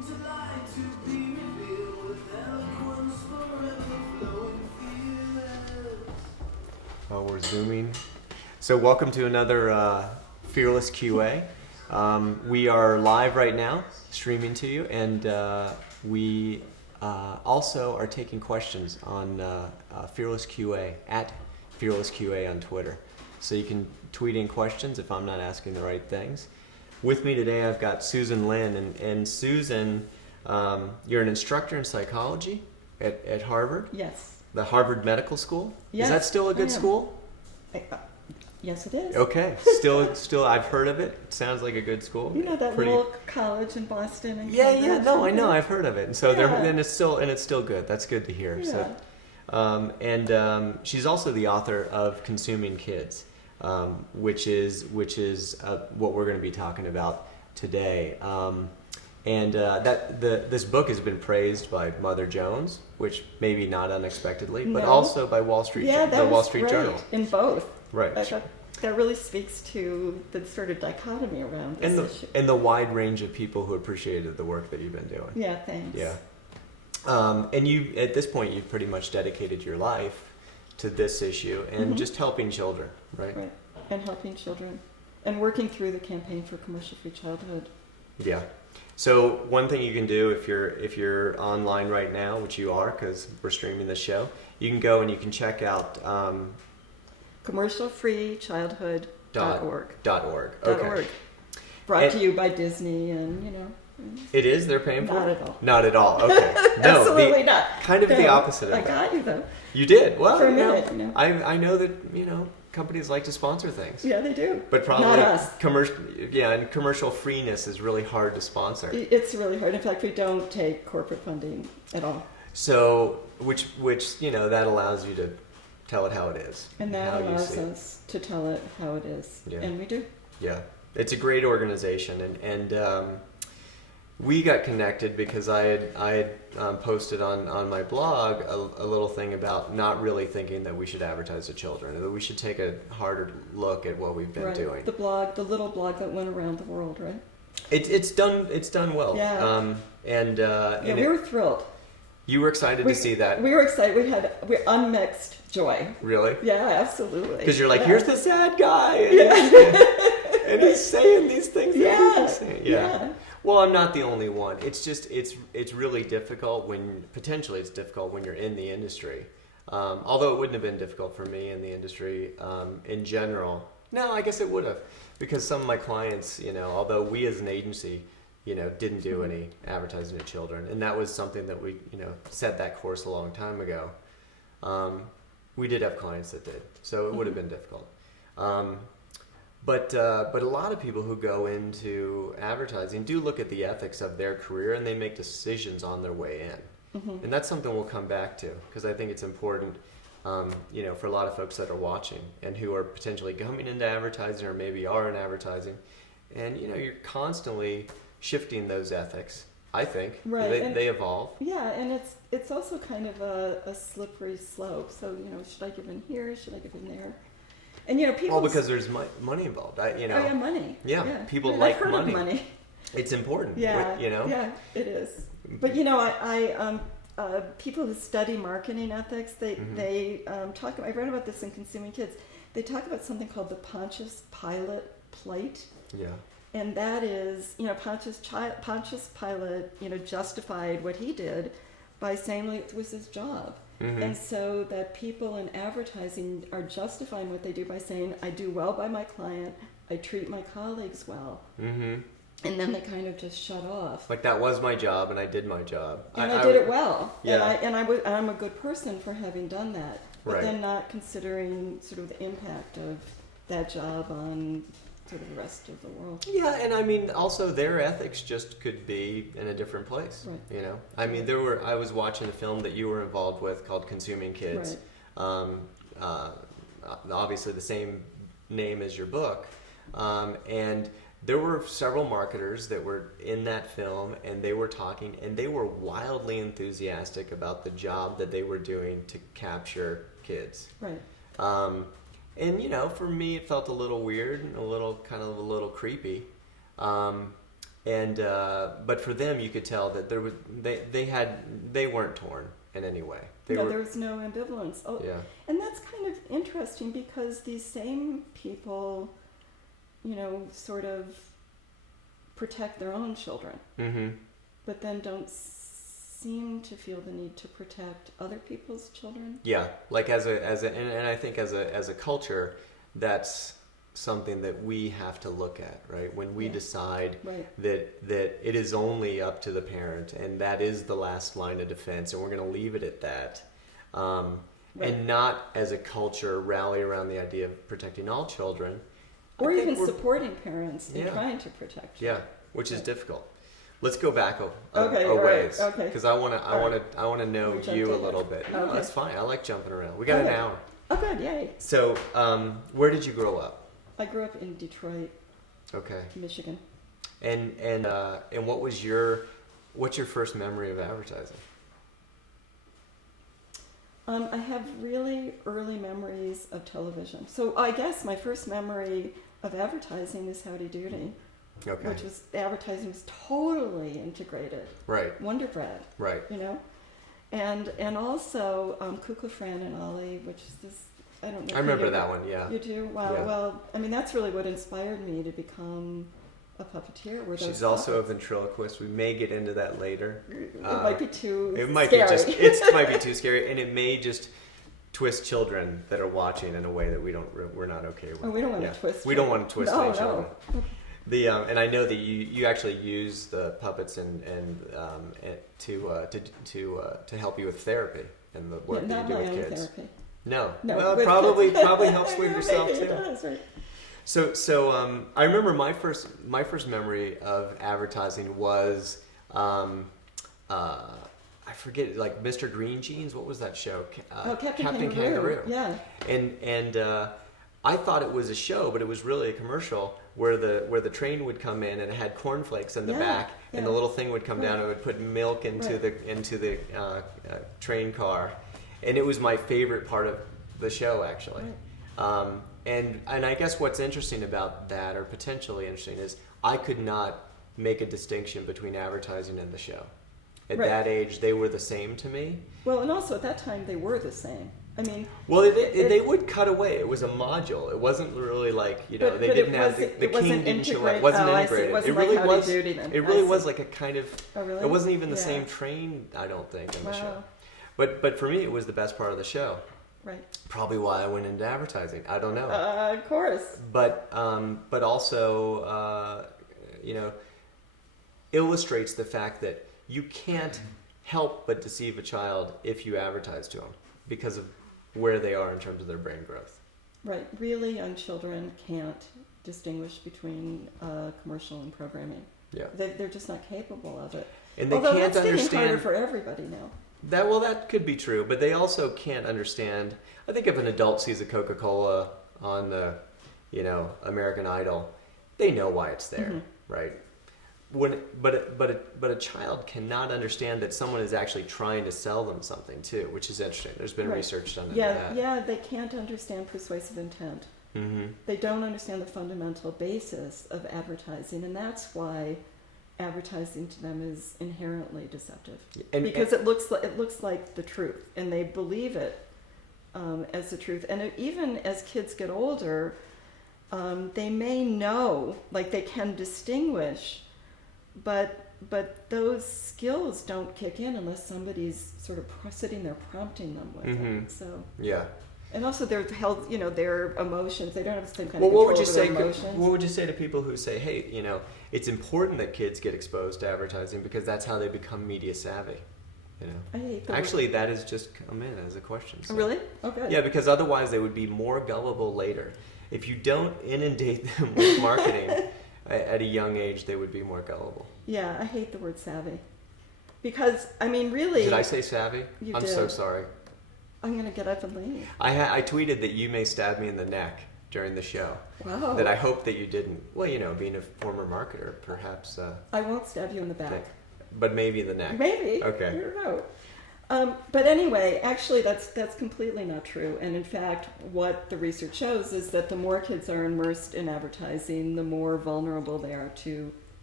Oh, we're zooming. So welcome to another Fearless QA. We are live right now, streaming to you, and we also are taking questions on Fearless QA, at Fearless QA on Twitter. So you can tweet in questions if I'm not asking the right things. With me today I've got Susan Linn, and Susan, you're an instructor in psychology at Harvard? Yes. The Harvard Medical School? Yes, Is that still a good school? Yes, it is. Okay, still, I've heard of it. It sounds like a good school. You know that little college in Boston and Yeah, no, I know, I've heard of it, and so yeah. and it's still good. That's good to hear. Yeah. So, she's also the author of Consuming Kids, which is what we're going to be talking about today. This book has been praised by Mother Jones, which maybe not unexpectedly, but also by Wall Street. The Wall Street Journal. In both. Right. I thought that really speaks to the sort of dichotomy around this issue. And the wide range of people who appreciated the work that you've been doing. Yeah, thanks. Yeah. And you, at this point, you've pretty much dedicated your life to this issue and just helping children, right? Right. And helping children. And working through the campaign for commercial-free childhood. Yeah. So one thing you can do if you're online right now, which you are because we're streaming this show, you can go and you can check out commercialfreechildhood.org. .org. Brought to you by Disney and, It is? They're paying for it? Not at all. Not at all. Okay. No, Absolutely not. Kind of the opposite of that. I got you though. You did? Well, for a minute, I know that, companies like to sponsor things. Yeah, they do. But probably not us. And commercial freeness is really hard to sponsor. It's really hard. In fact, we don't take corporate funding at all. So, which that allows you to tell it how it is. And that allows us to tell it how it is. Yeah. And we do. Yeah. It's a great organization, and we got connected because I had posted on my blog a little thing about not really thinking that we should advertise to children, that we should take a harder look at what we've been doing. The little blog that went around the world, right? It's done well. Yeah. We were thrilled. You were excited to see that. We were excited. We unmixed joy. Really? Yeah, absolutely. Because you're like, here's the sad guy, and he's saying these things. Yeah. Well, I'm not the only one. It's just it's really difficult potentially it's difficult when you're in the industry. Although it wouldn't have been difficult for me in the industry in general. No, I guess it would have, because some of my clients, although we as an agency, didn't do any advertising to children, and that was something that we, set that course a long time ago. We did have clients that did, so it would have been difficult. But a lot of people who go into advertising do look at the ethics of their career, and they make decisions on their way in. Mm-hmm. And that's something we'll come back to, because I think it's important, for a lot of folks that are watching and who are potentially coming into advertising or maybe are in advertising. And, you're constantly shifting those ethics, I think. Right. They evolve. Yeah, and it's also kind of a slippery slope. So, should I give in here? Should I give in there? And people. Well, because there's money involved. Oh yeah, money. Yeah, people like I've heard money. Of money. It's important. Yeah, Yeah, it is. But I people who study marketing ethics, they talk about. I read about this in Consuming Kids. They talk about something called the Pontius Pilate plate. Yeah. And that is, Pontius Pilate, justified what he did by saying it was his job. Mm-hmm. And so that people in advertising are justifying what they do by saying, I do well by my client, I treat my colleagues well. Mm-hmm. And then they kind of just shut off. Like, that was my job, and I did my job. And I did it well. Yeah. And I'm a good person for having done that. But then not considering sort of the impact of that job on sort of the rest of the world. Yeah, and I mean, also their ethics just could be in a different place. Right. I mean, I was watching a film that you were involved with called Consuming Kids. Right. Obviously the same name as your book. And there were several marketers that were in that film, and they were talking, and they were wildly enthusiastic about the job that they were doing to capture kids. Right. And, for me, it felt a little weird and a little creepy. but for them, you could tell that they weren't torn in any way. There was no ambivalence. Oh, yeah. And that's kind of interesting because these same people, sort of protect their own children, but then don't seem to feel the need to protect other people's children. Yeah, like and I think as a culture, that's something that we have to look at, right? When we decide that it is only up to the parent, and that is the last line of defense, and we're going to leave it at that, and not as a culture rally around the idea of protecting all children, or even supporting parents in trying to protect children. Yeah, which is difficult. Let's go back a ways, because I want to know you a little bit. No, that's fine. I like jumping around. We got an hour. Oh, good, yay! So, where did you grow up? I grew up in Detroit, Michigan. And what's your first memory of advertising? I have really early memories of television. So I guess my first memory of advertising is Howdy Doody. Okay. Which was, advertising was totally integrated. Right. Wonder Bread. Right. And also Kukla, Fran and Ollie, which is this, I don't know. I remember that one, yeah. You do? Wow. Yeah. Well, I mean, that's really what inspired me to become a puppeteer. She's also a ventriloquist. We may get into that later. It might be too It might scary. It might be too scary, and it may just twist children that are watching in a way that we're not okay with. Oh, we don't want to twist. We don't want to twist any children. No. And I know that you actually use the puppets and to help you with therapy and the work that you do with kids. Therapy. No. No, well, it probably helps with know, yourself maybe too. It does, right? So I remember my first memory of advertising was I forget, like Mr. Green Jeans. What was that show? Captain Kangaroo. Yeah. And I thought it was a show, but it was really a commercial where the train would come in and it had cornflakes in the back, and the little thing would come down and it would put milk into the train car, and it was my favorite part of the show actually. Right. And I guess what's interesting about that, or potentially interesting, is I could not make a distinction between advertising and the show. At that age, they were the same to me. Well, and also at that time, they were the same. I mean, well, they would cut away. It was a module. It wasn't really like, they didn't have the king didn't show up. It wasn't integrated. It really like was. It really was like a kind of. Oh, really? It wasn't even the same train, I don't think, in the show. But for me, it was the best part of the show. Right. Probably why I went into advertising. I don't know. Of course. But also, illustrates the fact that you can't help but deceive a child if you advertise to them because of where they are in terms of their brain growth. Right. Really young children can't distinguish between commercial and programming. Yeah. They're just not capable of it. And they Although can't that's understand. getting harder for everybody now. That could be true, but they also can't understand. I think if an adult sees a Coca-Cola on the, American Idol, they know why it's there, right? But a child cannot understand that someone is actually trying to sell them something too, which is interesting. There's been research done into that. Yeah, they can't understand persuasive intent. Mm-hmm. They don't understand the fundamental basis of advertising, and that's why advertising to them is inherently deceptive. Because it looks like the truth, and they believe it as the truth. And even as kids get older, they may know, like they can distinguish, but those skills don't kick in unless somebody's sort of sitting there prompting them with it. So yeah. And also their health, their emotions, they don't have the same kind of control over their emotions. What would you say to people who say, hey, it's important that kids get exposed to advertising because that's how they become media savvy? I hate the Actually, that has just come in as a question. So. Really? Okay. Yeah, because otherwise they would be more gullible later. If you don't inundate them with marketing at a young age, they would be more gullible. Yeah, I hate the word savvy. Because, really... Did I say savvy? I'm did. So sorry. I'm going to get up and leave. I tweeted that you may stab me in the neck during the show. Wow. That I hope that you didn't. Well, being a former marketer, perhaps... I won't stab you in the back. But maybe the neck. Maybe. Okay. I don't know. But anyway, actually that's completely not true. And in fact, what the research shows is that the more kids are immersed in advertising, the more vulnerable they are to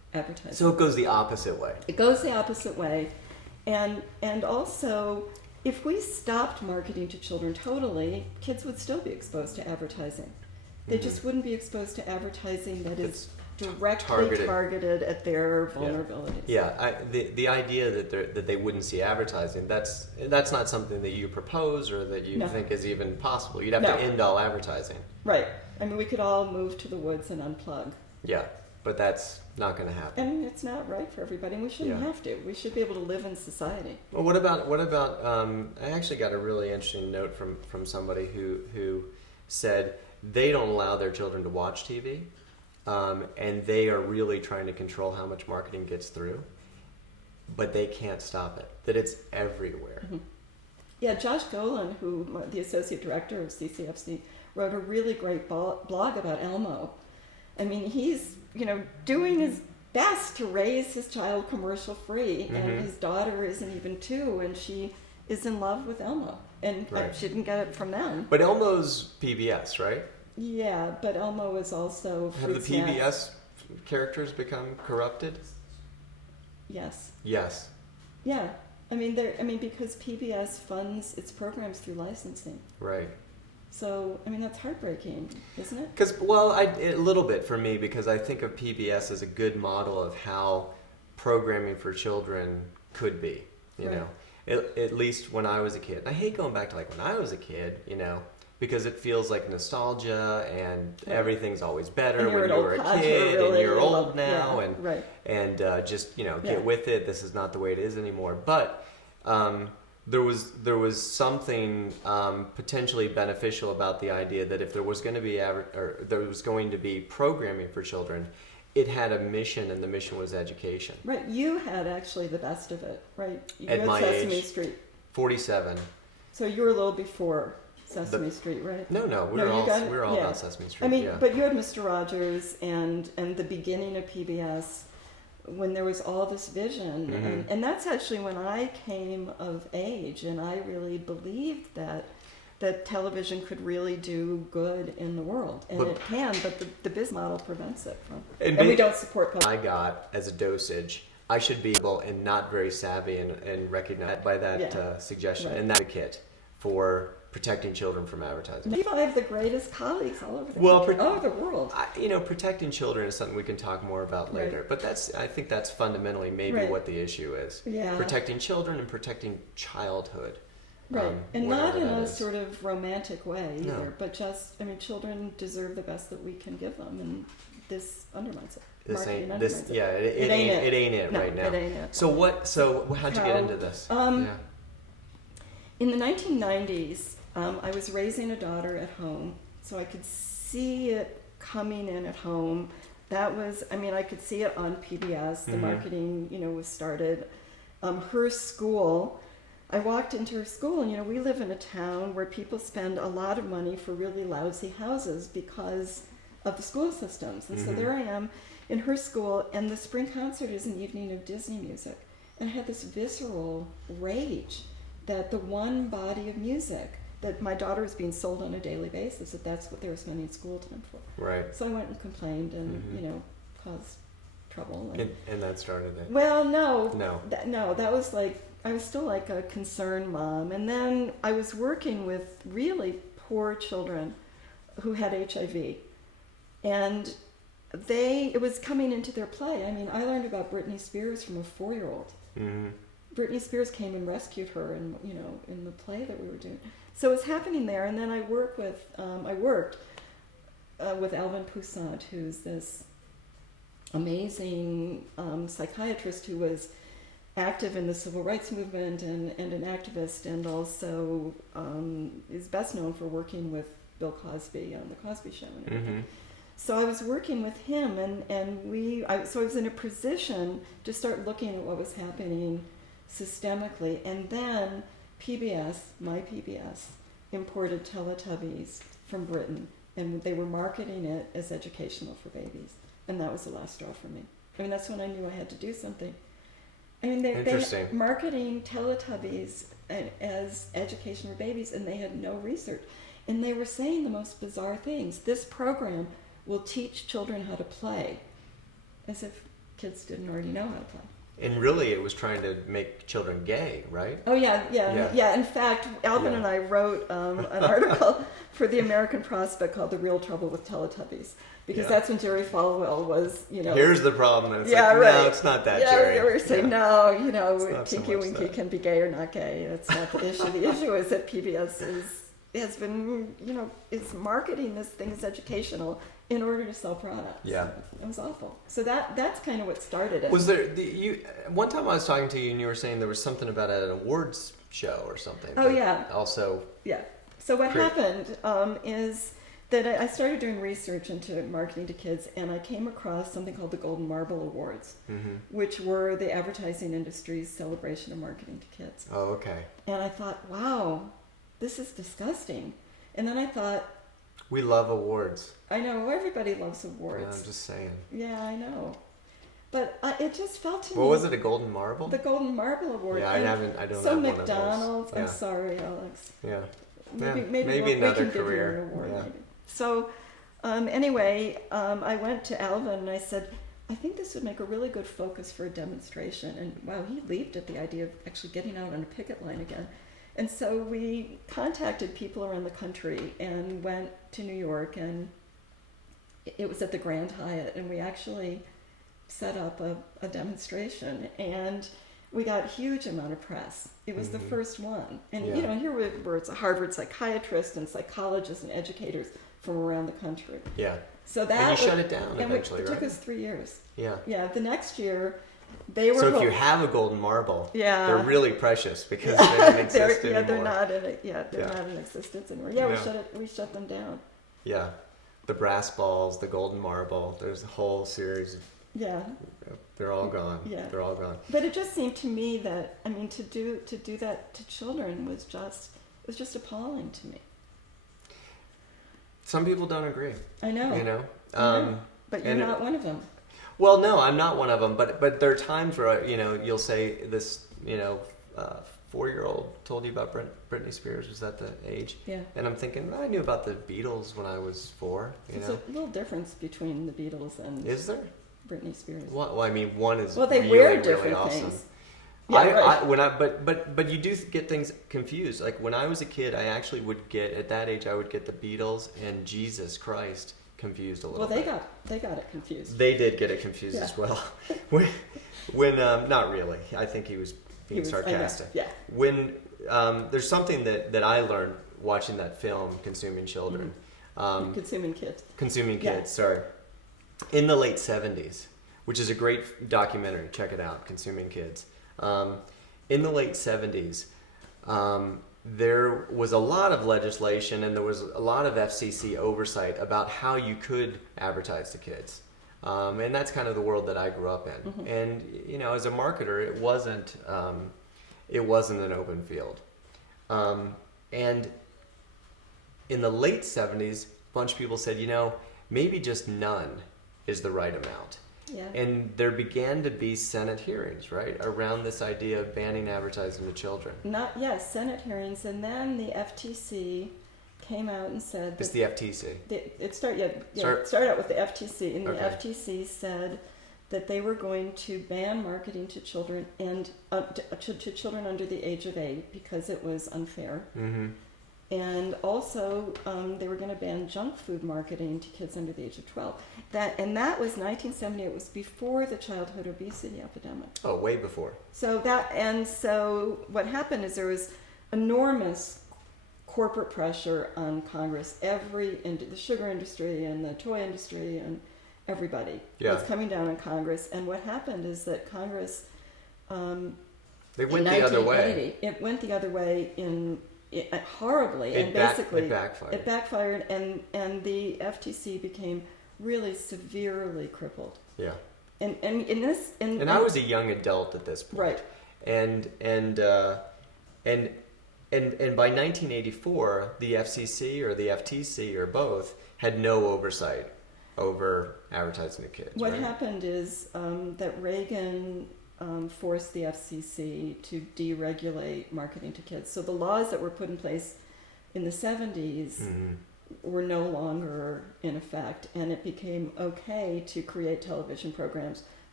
advertising. So it goes the opposite way. It goes the opposite way. And also, if we stopped marketing to children totally, kids would still be exposed to advertising. They just wouldn't be exposed to advertising that is directly targeted at their vulnerabilities. Yeah, the idea that they wouldn't see advertising, that's not something that you propose or that you think is even possible. You'd have to end all advertising. Right. I mean, we could all move to the woods and unplug. Yeah, but that's not going to happen. And it's not right for everybody, and we shouldn't have to. We should be able to live in society. Well, what about I actually got a really interesting note from somebody who said they don't allow their children to watch TV, and they are really trying to control how much marketing gets through, but they can't stop it, that it's everywhere. Mm-hmm. Yeah, Josh Golan, who the associate director of CCFC, wrote a really great blog about Elmo. I mean, he's doing his best to raise his child commercial free, and his daughter isn't even 2, and she is in love with Elmo, and she didn't get it from them. But Elmo's PBS, right? Yeah, but Elmo is also have the PBS characters become corrupted? Yes. Yes. Yeah, I mean because PBS funds its programs through licensing. Right. So, I mean, that's heartbreaking, isn't it? Because, a little bit for me, because I think of PBS as a good model of how programming for children could be, you know. At least when I was a kid. I hate going back to like when I was a kid, because it feels like nostalgia and everything's always better when you were a kid really, and you're old now and just, get with it. This is not the way it is anymore. But there was something potentially beneficial about the idea that if there was going to be programming for children, it had a mission, and the mission was education. Right. You had actually the best of it, right? You at my Sesame age, Street. 47. So you were a little before Sesame Street, right? No, we were all about Sesame Street. I mean, but you had Mr. Rogers and the beginning of PBS, when there was all this vision, and that's actually when I came of age, and I really believed that television could really do good in the world, and it can, but the biz model prevents it from. And we don't support public. I got as a dosage. I should be able and not very savvy and recognized by that suggestion and that advocate for protecting children from advertising. Maybe I have the greatest colleagues all over the country, all over the world. Protecting children is something we can talk more about later. But I think that's fundamentally maybe what the issue is. Yeah. Protecting children and protecting childhood. Right, and not in a sort of romantic way either, but just, children deserve the best that we can give them, and this undermines it. It ain't it right now. It ain't it. So how'd you get into this? In the 1990s, I was raising a daughter at home, so I could see it coming in at home. That was, I could see it on PBS. The marketing, was started. Her school, I walked into her school, and, we live in a town where people spend a lot of money for really lousy houses because of the school systems. And so there I am in her school, and the spring concert is an evening of Disney music. And I had this visceral rage that the one body of music that my daughter was being sold on a daily basis, that's what they were spending school time for. Right. So I went and complained and, caused trouble. And that started it. Well, no. That was like, I was still like a concerned mom. And then I was working with really poor children who had HIV. And it was coming into their play. I learned about Britney Spears from a 4-year-old. Britney Spears came and rescued her in the play that we were doing. So it's happening there. And then I worked with Alvin Poussant, who's this amazing psychiatrist who was active in the civil rights movement and an activist, and also is best known for working with Bill Cosby on The Cosby Show and everything. So I was working with him, and I was in a position to start looking at what was happening systemically. And then my PBS, imported Teletubbies from Britain, and they were marketing it as educational for babies. And that was the last straw for me. That's when I knew I had to do something. They're marketing Teletubbies as education for babies, and they had no research. And they were saying the most bizarre things. This program will teach children how to play. As if kids didn't already know how to play. And really, it was trying to make children gay, right? Oh, yeah. In fact, Alvin and I wrote an article for the American Prospect called The Real Trouble with Teletubbies. Because that's when Jerry Falwell was, Here's the problem. And it's right. No, it's not that, Jerry. Yeah, we were saying, no, Tinky so Winky can be gay or not gay. That's not the issue. The issue is that PBS has been, is marketing this thing as educational in order to sell products. Yeah. It was awful. So that's kind of what started it. Was there, one time I was talking to you and you were saying there was something about an awards show or something. Oh, yeah. Also. Yeah. So what happened is that I started doing research into marketing to kids, and I came across something called the Golden Marble Awards, which were the advertising industry's celebration of marketing to kids. Oh, okay. And I thought, wow, this is disgusting. And then I thought, we love awards. I know, everybody loves awards. Yeah, I'm just saying. Yeah, I know. But it just felt to me... What was it, a Golden Marble? The Golden Marble Award. Yeah, I don't have so one McDonald's, of those. I'm sorry, Alex. Yeah. Maybe another we can career. Give you an award, Yeah. maybe. So anyway, I went to Alvin and I said, I think this would make a really good focus for a demonstration. And wow, he leaped at the idea of actually getting out on a picket line again. And so we contacted people around the country and went to New York, and it was at the Grand Hyatt, and we actually set up a demonstration, and we got a huge amount of press. It was the first one. And here were it's Harvard psychiatrists and psychologists and educators from around the country. Yeah. So that and you shut it down eventually, it right? took us 3 years. Yeah. Yeah, the next year they were... So if you have a golden marble, yeah, they're really precious because they don't exist anymore. They're not in it. Yeah, they're not in existence anymore. Yeah, we shut them down. Yeah. The brass balls, the golden marble, there's a whole series of... Yeah. They're all gone. Yeah. They're all gone. But it just seemed to me that, I mean, to do that to children was just appalling to me. Some people don't agree. I know. I know. But you're not one of them. Well, no, I'm not one of them. But there are times where you'll say this 4-year-old told you about Britney Spears. Was that the age? Yeah. And I'm thinking, I knew about the Beatles when I was 4. There's a little difference between the Beatles and... Is there? Britney Spears. Well, I mean, one is they really, wear different really awesome. things. Yeah, But you do get things confused. Like when I was a kid, I actually would get, at that age, I would get the Beatles and Jesus Christ confused a little bit. Well, they got it confused. They did get it confused as well. when not really. I think he was being sarcastic. Yeah. When there's something that I learned watching that film, Consuming Children. Consuming Kids. Consuming Kids, sorry. In the late 70s, which is a great documentary. Check it out, Consuming Kids. In the late 70s, there was a lot of legislation and there was a lot of FCC oversight about how you could advertise to kids. And that's kind of the world that I grew up in. Mm-hmm. And, as a marketer, it wasn't an open field. And in the late 70s, a bunch of people said, maybe just none is the right amount. Yeah. And there began to be Senate hearings, right, around this idea of banning advertising to children. Senate hearings, and then the FTC came out and said... It's the FTC. It started out with the FTC, and the FTC said that they were going to ban marketing to children and to children under the age of 8 because it was unfair. Mm-hmm. And also, they were going to ban junk food marketing to kids under the age of 12. That was 1970. It was before the childhood obesity epidemic. Oh, way before. So what happened is there was enormous corporate pressure on Congress. The sugar industry and the toy industry and everybody was coming down on Congress. And what happened is that Congress, they went the other way. It went the other way horribly, and basically it backfired. It backfired, and the FTC became really severely crippled. Yeah. And I was a young adult at this point. Right. And by 1984, the FCC or the FTC or both had no oversight over advertising to kids. What happened is that Reagan forced the FCC to deregulate marketing to kids. So the laws that were put in place in the 70s were no longer in effect, and it became okay to create television programs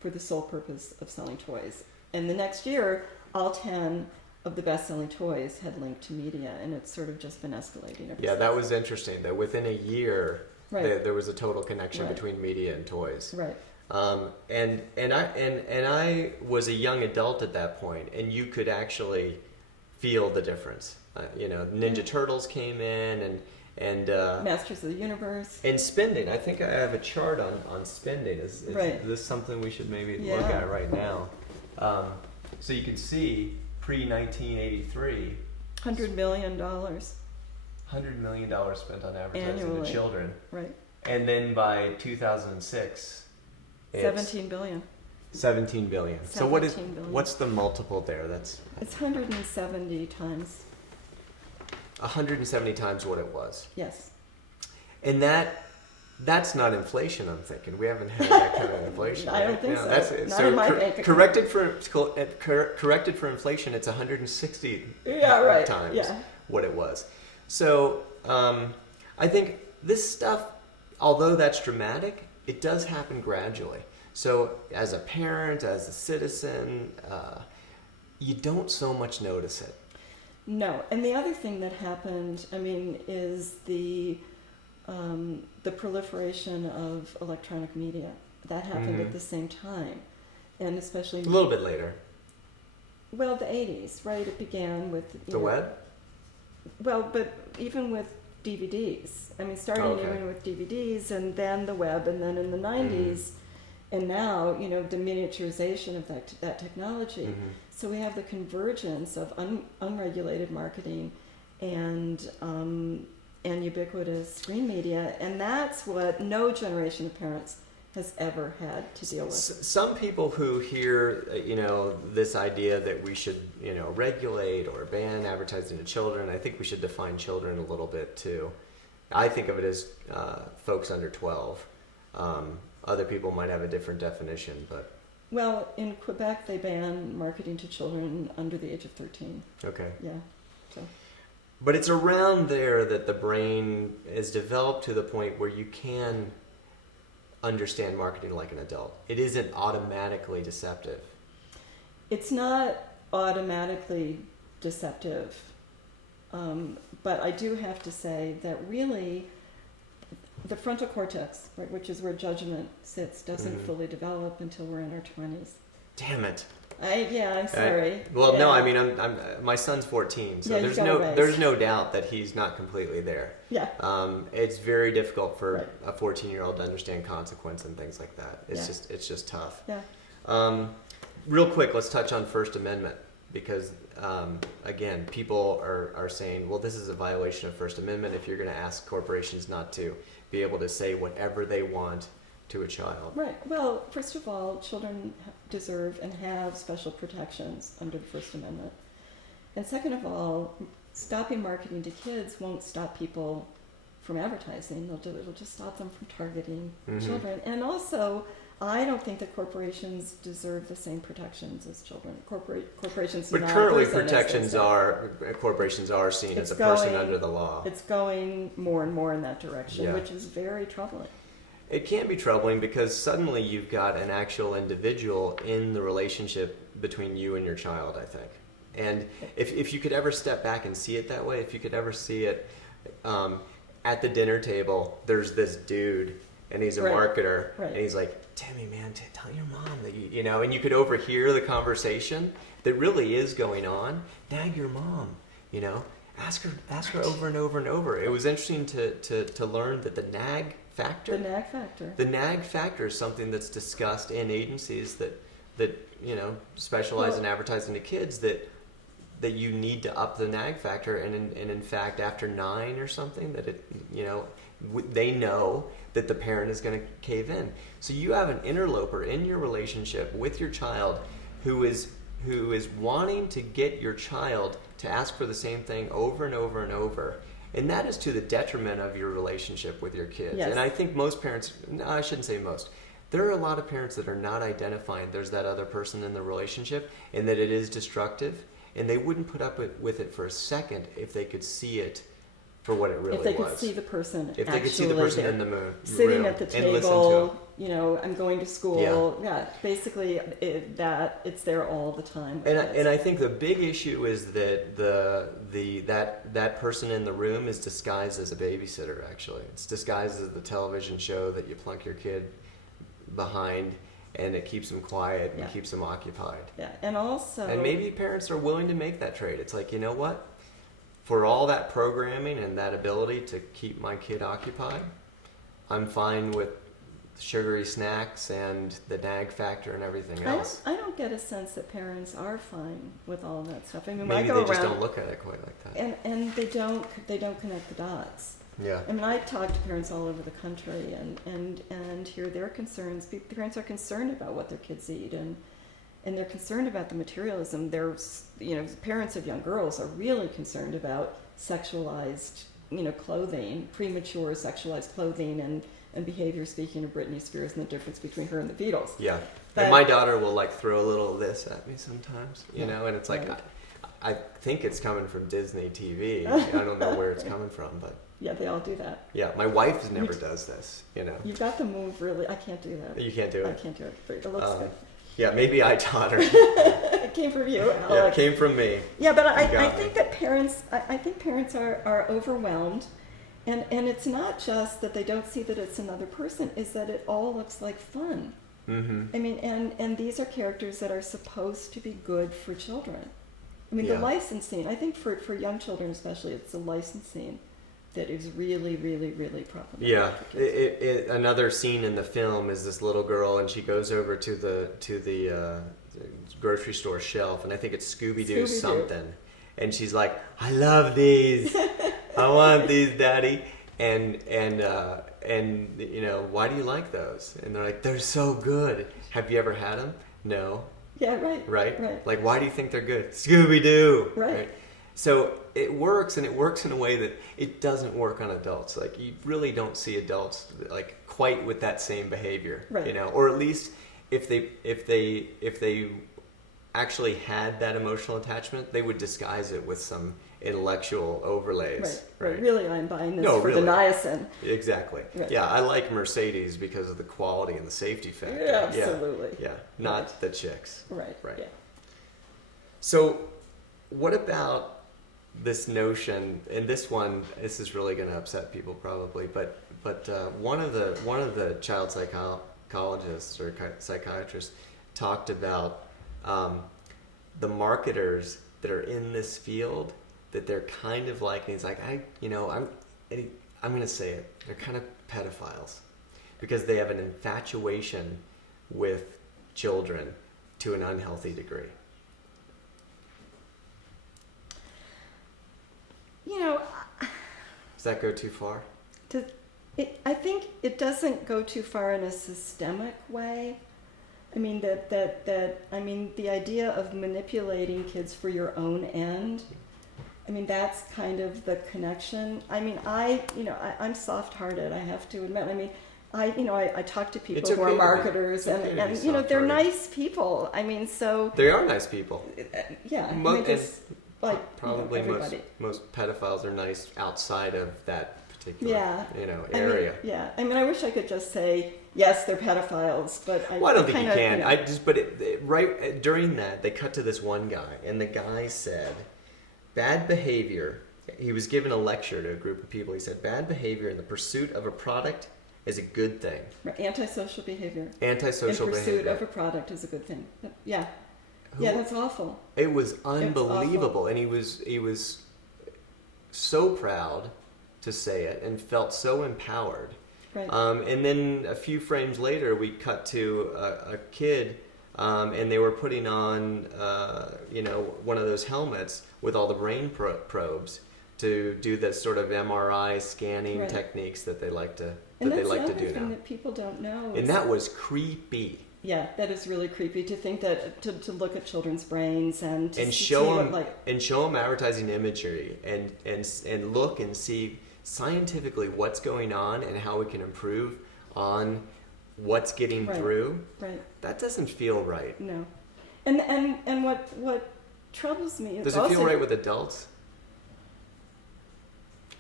for the sole purpose of selling toys. And the next year, all 10 of the best-selling toys had linked to media, and it's sort of just been escalating ever since. That was interesting, that within a year, Right. there was a total connection Right. between media and toys. Right. And I was a young adult at that point, and you could actually feel the difference. Ninja Turtles came in, and Masters of the Universe. and spending. I think I have a chart on spending. Is Right. this something we should maybe Yeah. look at right now? So you can see pre-1983, $100 million. $100 million spent on advertising Annually. to children. Right. And then by 2006, it's 17 billion. 17 billion. So 17 billion. what's the multiple there? That's It's 170 times. 170 times what it was. Yes. And that's not inflation, I'm thinking. We haven't had that kind of inflation. I don't right? think so. That's, Not in my bank account. corrected for inflation, it's 160 Yeah, right. times Yeah. what it was. So I think this stuff, although that's dramatic, it does happen gradually. So as a parent, as a citizen, you don't so much notice it. No, and the other thing that happened, is the proliferation of electronic media. That happened at the same time, and especially A little bit later. Well, the 80s, right? It began with The web? Well, but even with DVDs. Starting Okay. even with DVDs, and then the web, and then in the 90s, and now the miniaturization of that technology. So we have the convergence of unregulated marketing and ubiquitous screen media, and that's what no generation of parents has ever had to deal with. Some people who hear, this idea that we should, regulate or ban advertising to children, I think we should define children a little bit too. I think of it as folks under 12. Other people might have a different definition, but... Well, in Quebec, they ban marketing to children under the age of 13. Okay. Yeah. So. But it's around there that the brain is developed to the point where you can understand marketing like an adult. It isn't automatically deceptive. It's not automatically deceptive, but I do have to say that really the frontal cortex, right, which is where judgment sits, doesn't fully develop until we're in our 20s. Damn it. I'm sorry. No, Yeah. I'm my son's 14, so Yeah, there's you've got a ways. there's no doubt that he's not completely there. Yeah. It's very difficult for Right. a 14-year-old to understand consequence and things like that. It's just tough. Yeah. Real quick, let's touch on First Amendment, because again, people are saying, well, this is a violation of First Amendment if you're going to ask corporations not to be able to say whatever they want to a child. Right. Well, first of all, children deserve and have special protections under the First Amendment. And second of all, stopping marketing to kids won't stop people from advertising. It'll just stop them from targeting children. And also, I don't think that corporations deserve the same protections as children. Corporations do But not currently, present corporations are seen It's as a person going- under the law. It's going more and more in that direction, Yeah. which is very troubling. It can be troubling because suddenly you've got an actual individual in the relationship between you and your child, I think. And if you could ever step back and see it that way, if you could ever see it at the dinner table, there's this dude, and he's a Right. marketer, Right. and he's like, Timmy, man, tell your mom that you know, and you could overhear the conversation that really is going on. Nag your mom, ask her over and over and over. It was interesting to learn that the nag factor. The nag factor. Is something that's discussed in agencies that specialize in advertising to kids, that you need to up the nag factor, and in fact after 9 or something that they know that the parent is going to cave in. So you have an interloper in your relationship with your child who is wanting to get your child to ask for the same thing over and over and over. And that is to the detriment of your relationship with your kids. Yes. And I think most parents, no, I shouldn't say most, there are a lot of parents that are not identifying there's that other person in the relationship and that it is destructive, and they wouldn't put up with it for a second if they could see it for what it really was. If they could see the person, if they could see the person in the room, sitting at the table, to I'm going to school. Yeah, basically it's there all the time. And I think the big issue is that that person in the room is disguised as a babysitter. Actually, it's disguised as the television show that you plunk your kid behind, and it keeps them quiet and keeps them occupied. Yeah, and maybe parents are willing to make that trade. It's like, you know what? For all that programming and that ability to keep my kid occupied, I'm fine with sugary snacks and the nag factor and everything else. I don't get a sense that parents are fine with all of that stuff. I mean, maybe they just don't look at it quite like that. And they don't connect the dots. Yeah. I mean, I talk to parents all over the country and hear their concerns. Parents are concerned about what their kids eat and they're concerned about the materialism. Parents of young girls are really concerned about sexualized, clothing, premature sexualized clothing and behavior. Speaking of Britney Spears and the difference between her and the Beatles. Yeah. And my daughter will throw a little of this at me sometimes, and it's like, right. I think it's coming from Disney TV. I don't know where it's coming from, but. Yeah, they all do that. Yeah, my wife never does this, You've got the move, really. I can't do that. You can't do it? I can't do it, but it looks good. Yeah, maybe I taught her. It came from you, Alec. Yeah, it came from me. Yeah, but I think that parents are overwhelmed, and it's not just that they don't see that it's another person, is that it all looks like fun. Mm-hmm. I mean, and these are characters that are supposed to be good for children. I mean, the licensing, I think for young children especially, it's the licensing that is really, really, really problematic. Yeah, another scene in the film is this little girl, and she goes over to the grocery store shelf, and I think it's Scooby-Doo something, and she's like, "I love these, I want these, Daddy," and why do you like those? And they're like, "They're so good. Have you ever had them?" No. Yeah, right. Right. Like, why do you think they're good? Scooby-Doo. Right. So it works, and it works in a way that it doesn't work on adults. Like, you really don't see adults quite with that same behavior, right. Or at least if they actually had that emotional attachment, they would disguise it with some intellectual overlays. Right. Really, I'm buying this for really. the niacin. Exactly. Right. Yeah, I like Mercedes because of the quality and the safety factor. Yeah, absolutely. Yeah, not the chicks. Right. Yeah. So, what about this notion, and this is really going to upset people probably, but one of the child psychologists or psychiatrists talked about the marketers that are in this field, that they're kind of like, and he's like, I'm going to say it, they're kind of pedophiles because they have an infatuation with children to an unhealthy degree. Does that go too far? I think it doesn't go too far in a systemic way. I mean the idea of manipulating kids for your own end. I mean, that's kind of the connection. I mean, I'm soft-hearted, I have to admit. I mean, I talk to people who are marketers, and they're nice people. I mean, so they are nice people. Yeah, Probably most pedophiles are nice outside of that particular area. I mean, I wish I could just say yes, they're pedophiles, but I don't think you can. Right during that, they cut to this one guy, and the guy said, "Bad behavior." He was given a lecture to a group of people. He said, "Bad behavior in the pursuit of a product is a good thing." Right. Antisocial behavior. Antisocial behavior. In pursuit of a product is a good thing. Yeah. Yeah, that's awful. It was unbelievable, and he was so proud to say it and felt so empowered. Right. And then a few frames later, we cut to a kid, and they were putting on, one of those helmets with all the brain probes to do this sort of MRI scanning techniques that they like to do now. And that's another thing that people don't know. And that was creepy. Yeah, that is really creepy to think that to look at children's brains and show them advertising imagery and look and see scientifically what's going on and how we can improve on what's getting through. Right. That doesn't feel right. No. And what troubles me is does it feel right with adults?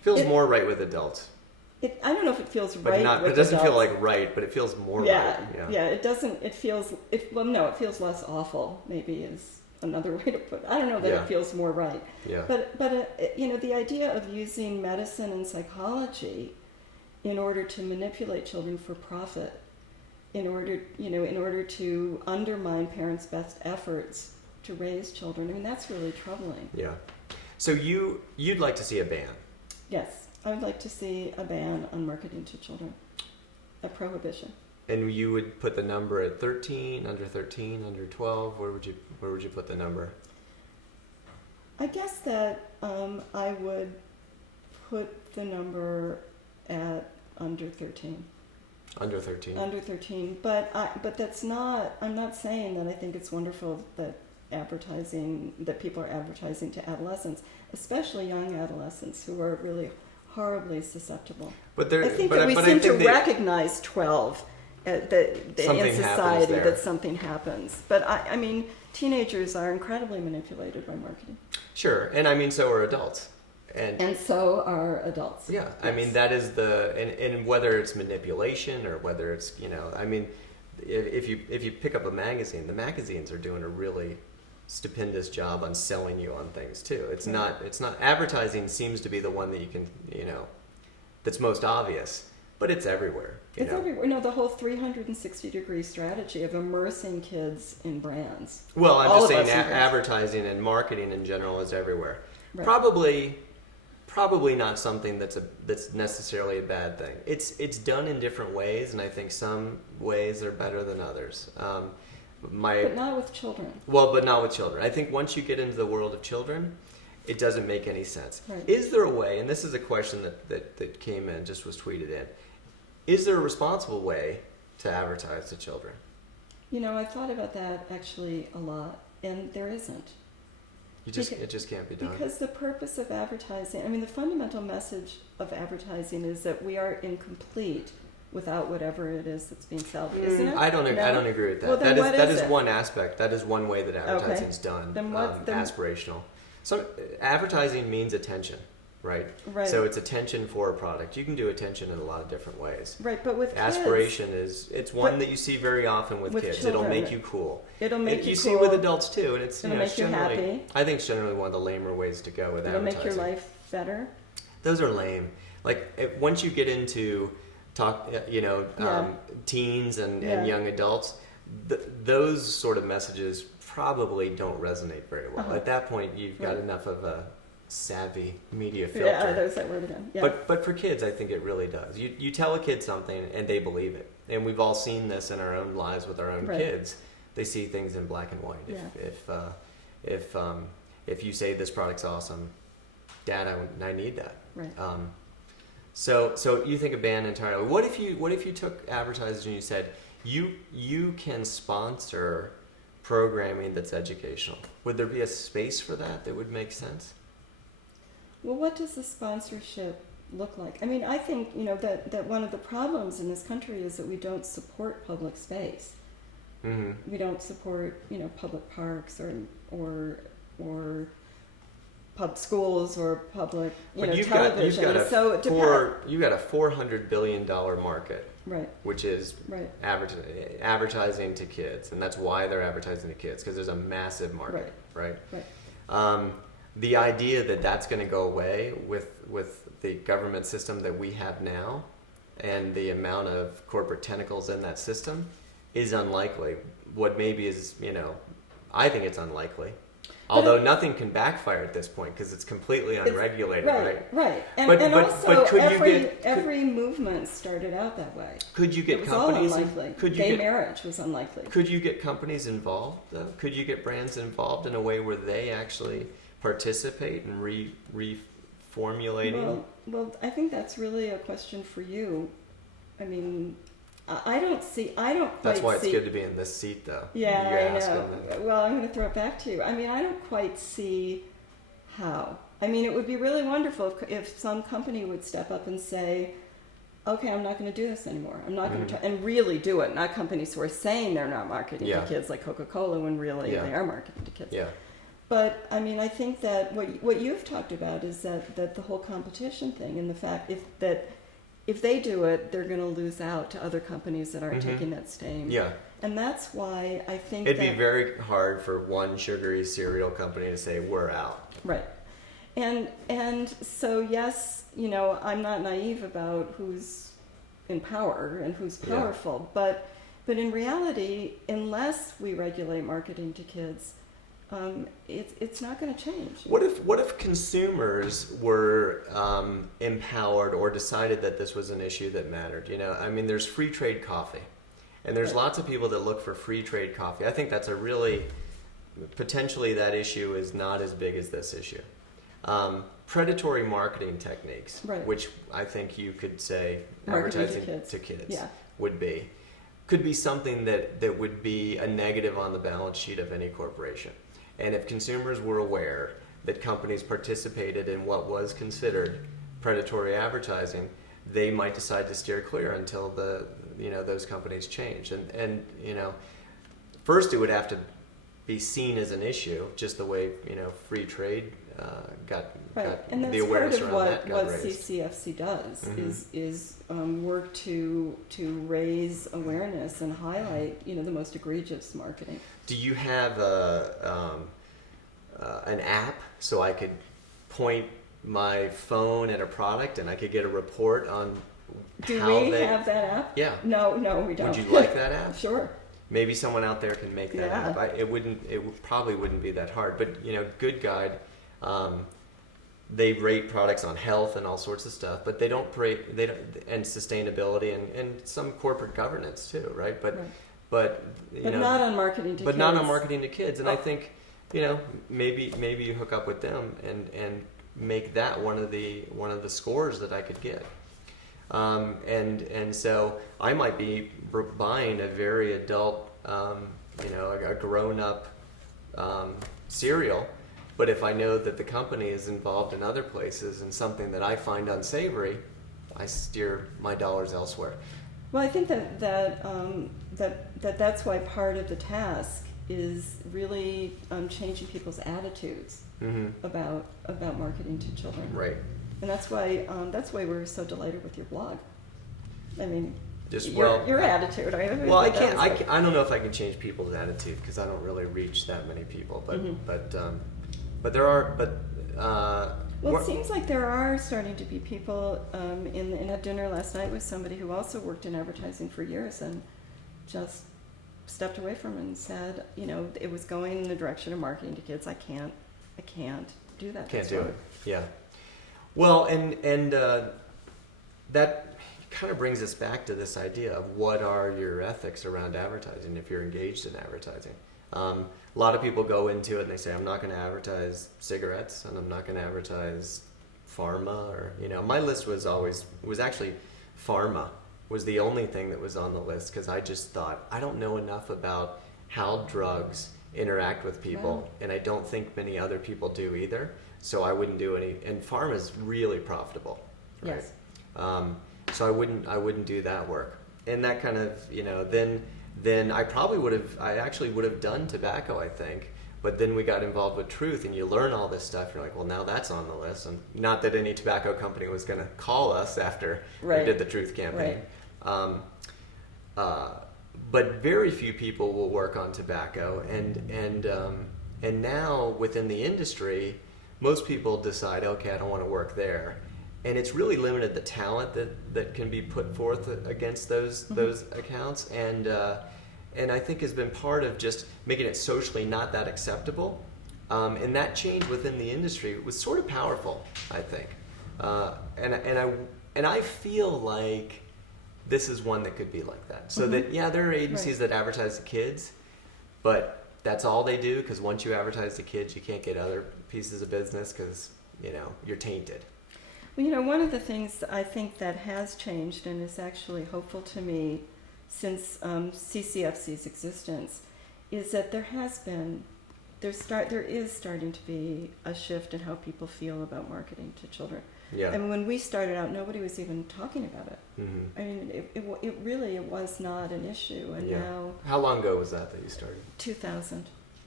Feels more right with adults. I don't know if it feels But right not, with it doesn't adults. feel like right, but it feels more right. Yeah, it doesn't, it feels, no, it feels less awful, maybe is another way to put it. I don't know that it feels more right. Yeah. But the idea of using medicine and psychology in order to manipulate children for profit, in order to undermine parents' best efforts to raise children, I mean, that's really troubling. Yeah. So you'd like to see a ban? Yes. I would like to see a ban on marketing to children, a prohibition. And you would put the number at 13, under 13, under 12? Where would you put the number? I guess that I would put the number at under 13. Under 13. Under 13, but that's not. I'm not saying that I think it's wonderful that people are advertising to adolescents, especially young adolescents who are really horribly susceptible. But I think that we seem to recognize 12 in society that something happens. But I mean, teenagers are incredibly manipulated by marketing. Sure, and I mean, so are adults. And so are adults. Yeah, yes. I mean, that is and whether it's manipulation or whether it's, I mean, if you pick up a magazine, the magazines are doing a really stupendous job on selling you on things too. It's not advertising seems to be the one that you can, that's most obvious, but it's everywhere. It's everywhere. No, the whole 360-degree strategy of immersing kids in brands. Well, I'm just saying advertising and marketing in general is everywhere. Right. Probably not something that's necessarily a bad thing. It's done in different ways, and I think some ways are better than others. But not with children. Well, but not with children. I think once you get into the world of children, it doesn't make any sense. Right. Is there a way, and this is a question that came in, just was tweeted in, is there a responsible way to advertise to children? I thought about that actually a lot, and there isn't. It just can't be done. Because the purpose of advertising, I mean, the fundamental message of advertising is that we are incomplete without whatever it is that's being sold, isn't it? I don't agree with that. Well, that is one aspect. That is one way that advertising is done. Then aspirational. So advertising means attention, right? Right. So it's attention for a product. You can do attention in a lot of different ways. Right, but with aspiration it's one that you see very often with kids. Children, it'll make you cool. It'll make you cool. You see with adults too, and it'll make you happy. I think it's generally one of the lamer ways to go with advertising. It'll make your life better. Those are lame. Like once you get into teens and young adults, those sort of messages probably don't resonate very well. At that point, you've got enough of a savvy media filter. Yeah, there's that word again. Yeah. But for kids, I think it really does. You tell a kid something and they believe it. And we've all seen this in our own lives with our own kids. They see things in black and white. Yeah. If you say this product's awesome, Dad, I need that. Right. So you think a ban entirely. What if you took advertisers and you said you can sponsor programming that's educational? Would there be a space for that would make sense? Well, what does the sponsorship look like? I mean, I think that one of the problems in this country is that we don't support public space. Mm-hmm. We don't support public parks or pub schools or public television. You've got a $400 billion market, right? Which is advertising to kids, and that's why they're advertising to kids, because there's a massive market, right? The idea that that's going to go away with the government system that we have now, and the amount of corporate tentacles in that system, is unlikely. What maybe is, I think it's unlikely. Although nothing can backfire at this point because it's completely unregulated, right? Right. And also, every movement started out that way. Could you get companies? All unlikely. Gay marriage was unlikely. Could you get companies involved, though? Could you get brands involved in a way where they actually participate in reformulating? Well, I think that's really a question for you. I mean, I don't quite see. That's why it's good to be in this seat, though. Yeah, I know. Well, I'm going to throw it back to you. I mean, I don't quite see how. I mean, it would be really wonderful if some company would step up and say, okay, I'm not going to do this anymore. I'm not going to try, and really do it. Not companies who are saying they're not marketing to kids like Coca-Cola when really they are marketing to kids. Yeah. But I mean, I think that what you've talked about is that the whole competition thing, and the fact if they do it, they're going to lose out to other companies that aren't taking that same. Yeah. And that's why I think it'd be very hard for one sugary cereal company to say we're out. Right. And so yes, you know, I'm not naive about who's in power and who's powerful, but in reality, unless we regulate marketing to kids, it's not going to change. What if consumers were empowered or decided that this was an issue that mattered? You know, I mean, there's free trade coffee, and there's lots of people that look for free trade coffee. I think that's potentially that issue is not as big as this issue. Predatory marketing techniques, which I think you could say advertising to kids could be something that would be a negative on the balance sheet of any corporation. And if consumers were aware that companies participated in what was considered predatory advertising, they might decide to steer clear until those companies change. And you know, first it would have to be seen as an issue, just the way free trade got and that's the awareness part of around that got what raised. CCFC does is work to raise awareness and highlight the most egregious marketing. Do you have an app so I could point my phone at a product and I could get a report on how we have that app? Yeah. No, we don't. Would you like that app? Sure. Maybe someone out there can make that app. It probably wouldn't be that hard. But Good Guide, they rate products on health and all sorts of stuff, but they don't and sustainability and some corporate governance too, right? But not on marketing to kids. But not on marketing to kids. And I think maybe you hook up with them and make that one of the scores that I could get. And so I might be buying a very adult, a grown-up cereal, but if I know that the company is involved in other places and something that I find unsavory, I steer my dollars elsewhere. Well, I think that's why part of the task is really changing people's attitudes about marketing to children. Right. And that's why we're so delighted with your blog. I mean, your attitude. I don't know if I can change people's attitude because I don't really reach that many people. But there are. Well, it seems like there are starting to be people in a dinner last night with somebody who also worked in advertising for years and just stepped away from it and said, it was going in the direction of marketing to kids. I can't do that. Can't do it. Yeah. Well, and that kind of brings us back to this idea of what are your ethics around advertising if you're engaged in advertising. A lot of people go into it and they say, I'm not going to advertise cigarettes and I'm not going to advertise pharma or, my list was actually pharma was the only thing that was on the list because I just thought, I don't know enough about how drugs interact with people and I don't think many other people do either. So I wouldn't do any, and pharma is really profitable, right? Yes. So I wouldn't do that work. And that kind of, then I actually would have done tobacco, I think. But then we got involved with truth and you learn all this stuff. You're like, well, now that's on the list. And not that any tobacco company was going to call us after we did the truth campaign. Right. But very few people will work on tobacco. And now within the industry, most people decide, okay, I don't want to work there. And it's really limited the talent that can be put forth against those accounts. And I think has been part of just making it socially not that acceptable. And that change within the industry was sort of powerful, I think. And I feel like this is one that could be like that. So that, there are agencies that advertise to kids, but that's all they do because once you advertise to kids, you can't get other pieces of business because, you're tainted. Well, one of the things I think that has changed and is actually hopeful to me since CCFC's existence is that there is starting to be a shift in how people feel about marketing to children. Yeah. I mean, when we started out, nobody was even talking about it. Mm-hmm. I mean, it really was not an issue, and now. How long ago was that you started? 2000.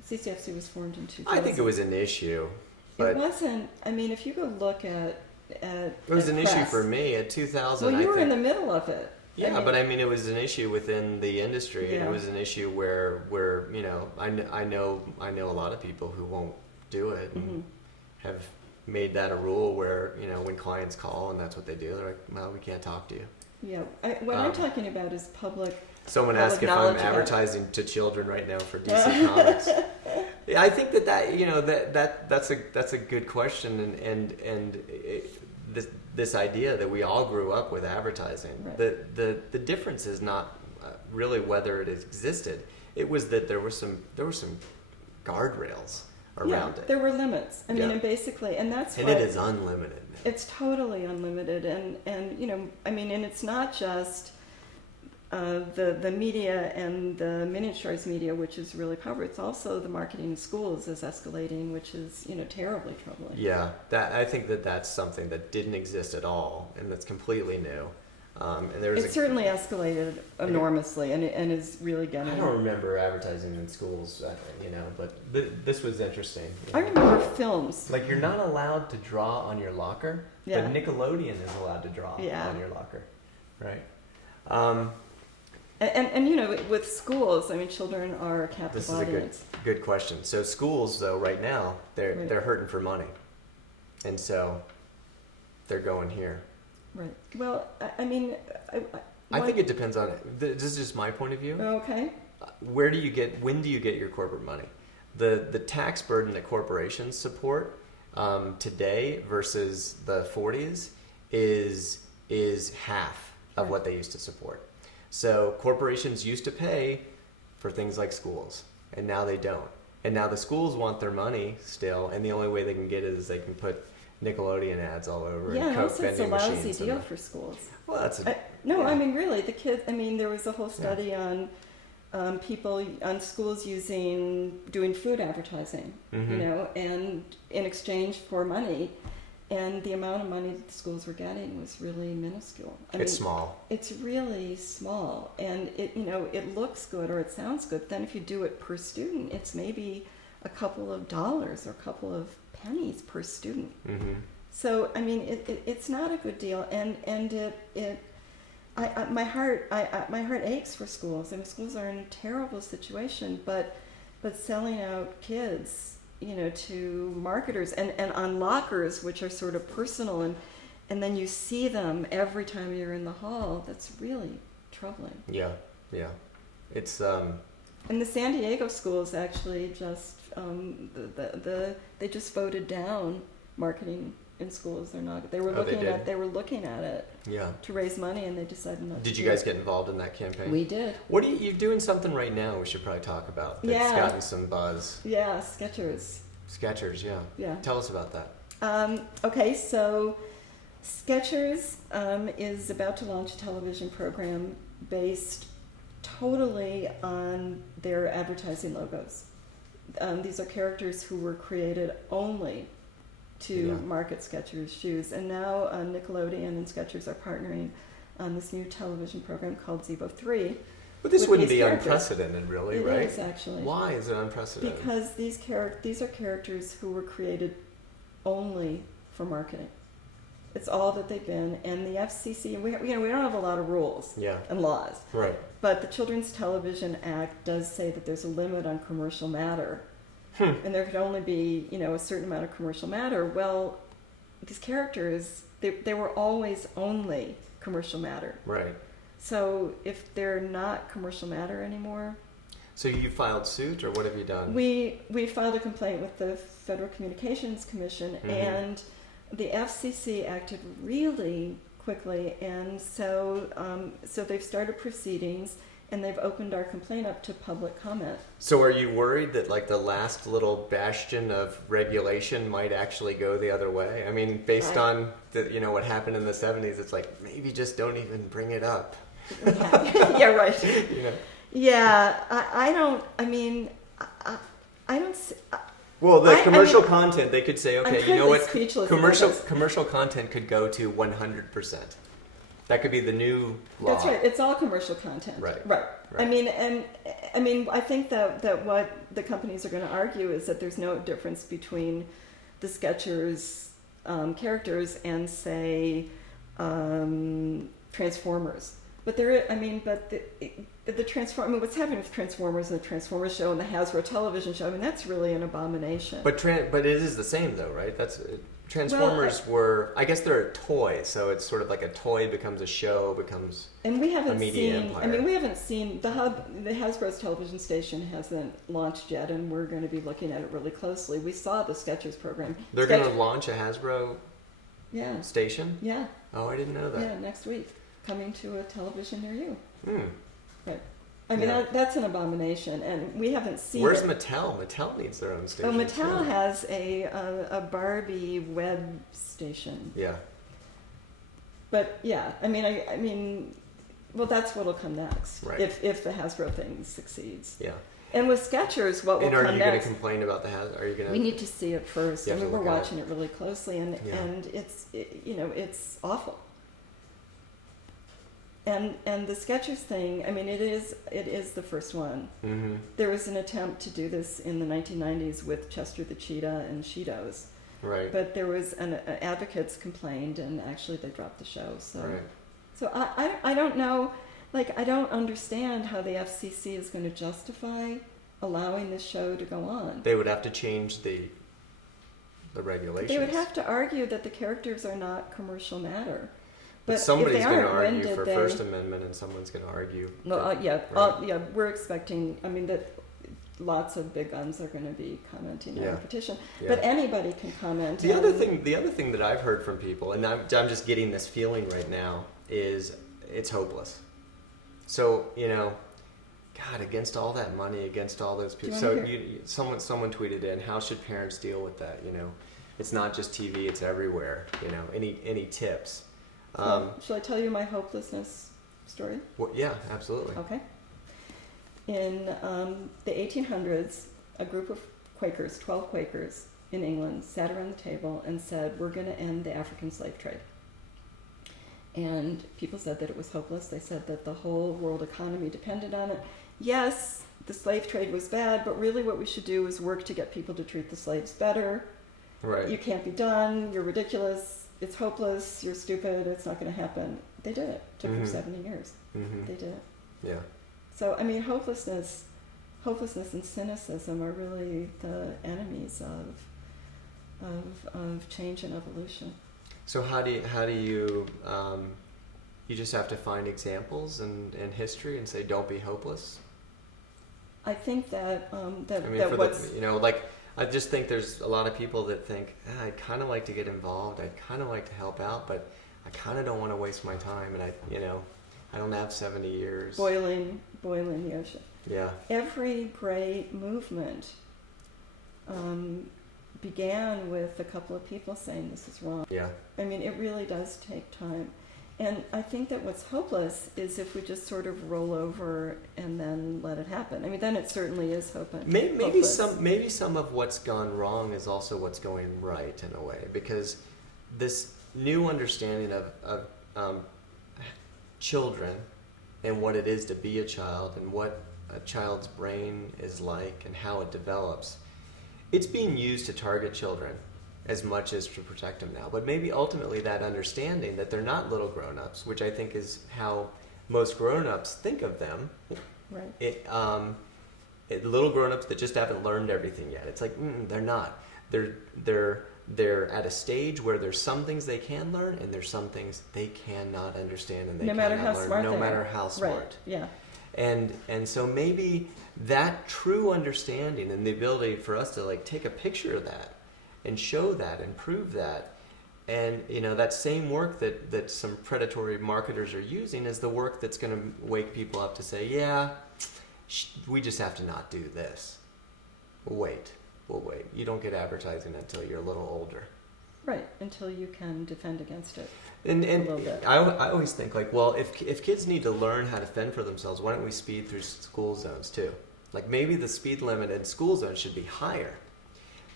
CCFC was formed in 2000. I think it was an issue. But it wasn't. I mean, if you go look at it was an issue for me at 2000. Well, you were in the middle of it. Yeah, but I mean, it was an issue within the industry, and it was an issue where you know, I know a lot of people who won't do it and have made that a rule where, you know, when clients call and that's what they do, they're like, well, we can't talk to you. Yeah, what I'm talking about is public. Someone asked if I'm advertising to children right now for DC Comics. Yeah, I think that you know that's a good question, and this idea that we all grew up with advertising. Right. The difference is not really whether it existed. It was that there were some guardrails around it. There were limits. I mean, and basically, and that's and it is unlimited. It's totally unlimited, and you know, I mean, and it's not just the media and the miniatures media, which is really powerful. It's also the marketing in schools is escalating, which is, you know, terribly troubling. Yeah, I think that's something that didn't exist at all, and that's completely new. And it certainly escalated enormously, and is really getting. I don't remember advertising in schools, you know, but this was interesting. I remember films. Like, you're not allowed to draw on your locker, but Nickelodeon is allowed to draw on your locker, right? And you know, with schools, I mean, children are a captive this audience. is a good question. So schools, though, right now they're hurting for money, and so they're going here. Right. Well, I mean, I think it depends on it. This is just my point of view. Okay. When do you get your corporate money? The tax burden that corporations support today versus the 40s is half of what they used to support. So corporations used to pay for things like schools, and now they don't. And now the schools want their money still, and the only way they can get it is they can put Nickelodeon ads all over and Coke vending machines. Yeah, it's a lousy deal for schools. Well, that's I mean, really, the kids. I mean, there was a whole study on schools doing food advertising, you know, and in exchange for money. And the amount of money that the schools were getting was really minuscule. It's small. It's really small, and it looks good or it sounds good. Then if you do it per student, it's maybe a couple of dollars or a couple of pennies per student. Mm-hmm. So I mean, it's not a good deal, and my heart aches for schools. I mean, schools are in a terrible situation, but selling out kids, you know, to marketers and on lockers, which are sort of personal, and then you see them every time you're in the hall. That's really troubling. Yeah. It's and the San Diego schools actually just they just voted down marketing in schools. They were looking at it to raise money, and they decided not to. Did you guys get involved in that campaign? We did. You're doing something right now we should probably talk about that's gotten some buzz. Yeah, Skechers, yeah. Tell us about that. Okay, so Skechers is about to launch a television program based totally on their advertising logos. These are characters who were created only to market Skechers shoes, and now Nickelodeon and Skechers are partnering on this new television program called Zevo 3. But this wouldn't be unprecedented, really, right? It is, actually. Why is it unprecedented? Because these are characters who were created only for marketing. It's all that they've been, and the FCC. We don't have a lot of rules and laws, right? But the Children's Television Act does say that there's a limit on commercial matter. And there could only be, a certain amount of commercial matter. Well, these characters, they were always only commercial matter. Right. So if they're not commercial matter anymore... So you filed suit, or what have you done? We filed a complaint with the Federal Communications Commission, and the FCC acted really quickly, and so they've started proceedings, and they've opened our complaint up to public comment. So are you worried that the last little bastion of regulation might actually go the other way? I mean, based on what happened in the 70s, it's like, maybe just don't even bring it up. Yeah, right. Yeah, I don't see... Well, the commercial content, they could say, okay, you know what? Speechless commercial content could go to 100%. That could be the new law. That's right. It's all commercial content. Right. I mean, I think that what the companies are going to argue is that there's no difference between the Skechers characters and, say, Transformers. But the Transformers. What's happening with Transformers and the Transformers show and the Hasbro television show? I mean, that's really an abomination. But it is the same, though, right? Transformers were, I guess they're a toy, so it's sort of like a toy becomes a show, becomes and we haven't a media seen, empire. I mean, we haven't seen, the Hasbro's television station hasn't launched yet, and we're going to be looking at it really closely. We saw the Skechers program. They're going to launch a Hasbro station? Yeah. Oh, I didn't know that. Yeah, next week. Coming to a television near you. Right. I mean, that's an abomination, and we haven't seen Where's it. Mattel? Mattel needs their own station. Oh, Mattel has a Barbie web station. Yeah. But yeah, I mean, well, that's what'll come next. Right. If the Hasbro thing succeeds. Yeah. And with Skechers, what will come next? And are you going to complain about the Hasbro? Are you going to? We need to see it first. I mean, we're watching it really closely, and it's awful. And the Skechers thing, I mean, it is the first one. Mm-hmm. There was an attempt to do this in the 1990s with Chester the Cheetah and Cheetos. Right. But there was advocates complained, and actually they dropped the show. So, right. So I don't know, like, I don't understand how the FCC is going to justify allowing this show to go on. They would have to change the regulations. They would have to argue that the characters are not commercial matter. But somebody's going to argue for First Amendment, and someone's going to argue. We're expecting. I mean, that lots of big guns are going to be commenting on the petition, but anybody can comment. The other thing that I've heard from people, and I'm just getting this feeling right now, is it's hopeless. So God, against all that money, against all those people. So someone tweeted in, how should parents deal with that? It's not just TV; it's everywhere. Any tips? Shall I tell you my hopelessness story? Well, yeah, absolutely. Okay. In the 1800s, a group of Quakers, 12 Quakers in England, sat around the table and said, we're going to end the African slave trade. And people said that it was hopeless. They said that the whole world economy depended on it. Yes, the slave trade was bad, but really what we should do is work to get people to treat the slaves better. Right. You can't be done. You're ridiculous. It's hopeless, you're stupid, it's not going to happen. They did it. It took them 70 years. Mm-hmm. They did it. Yeah. So, I mean, hopelessness and cynicism are really the enemies of change and evolution. So how do you you just have to find examples in history and say, don't be hopeless? I think that I just think there's a lot of people that think, I'd kind of like to get involved, I'd kind of like to help out, but I kind of don't want to waste my time, and I don't have 70 years. Boiling the ocean. Yeah. Every great movement began with a couple of people saying this is wrong. Yeah. I mean, it really does take time. And I think that what's hopeless is if we just sort of roll over and then let it happen. I mean, then it certainly is hopeless. Maybe some of what's gone wrong is also what's going right in a way, because this new understanding of children and what it is to be a child and what a child's brain is like and how it develops, it's being used to target children as much as to protect them now. But maybe ultimately that understanding that they're not little grown-ups, which I think is how most grown-ups think of them. Right. Little grown-ups that just haven't learned everything yet. It's like, they're not. They're at a stage where there's some things they can learn and there's some things they cannot understand and they cannot learn, no matter how smart. Right. Yeah. And so maybe that true understanding and the ability for us to take a picture of that and show that and prove that, and that same work that some predatory marketers are using is the work that's going to wake people up to say, we just have to not do this. We'll wait. You don't get advertising until you're a little older. Right, until you can defend against it. And I always think if kids need to learn how to fend for themselves, why don't we speed through school zones too? Maybe the speed limit in school zones should be higher.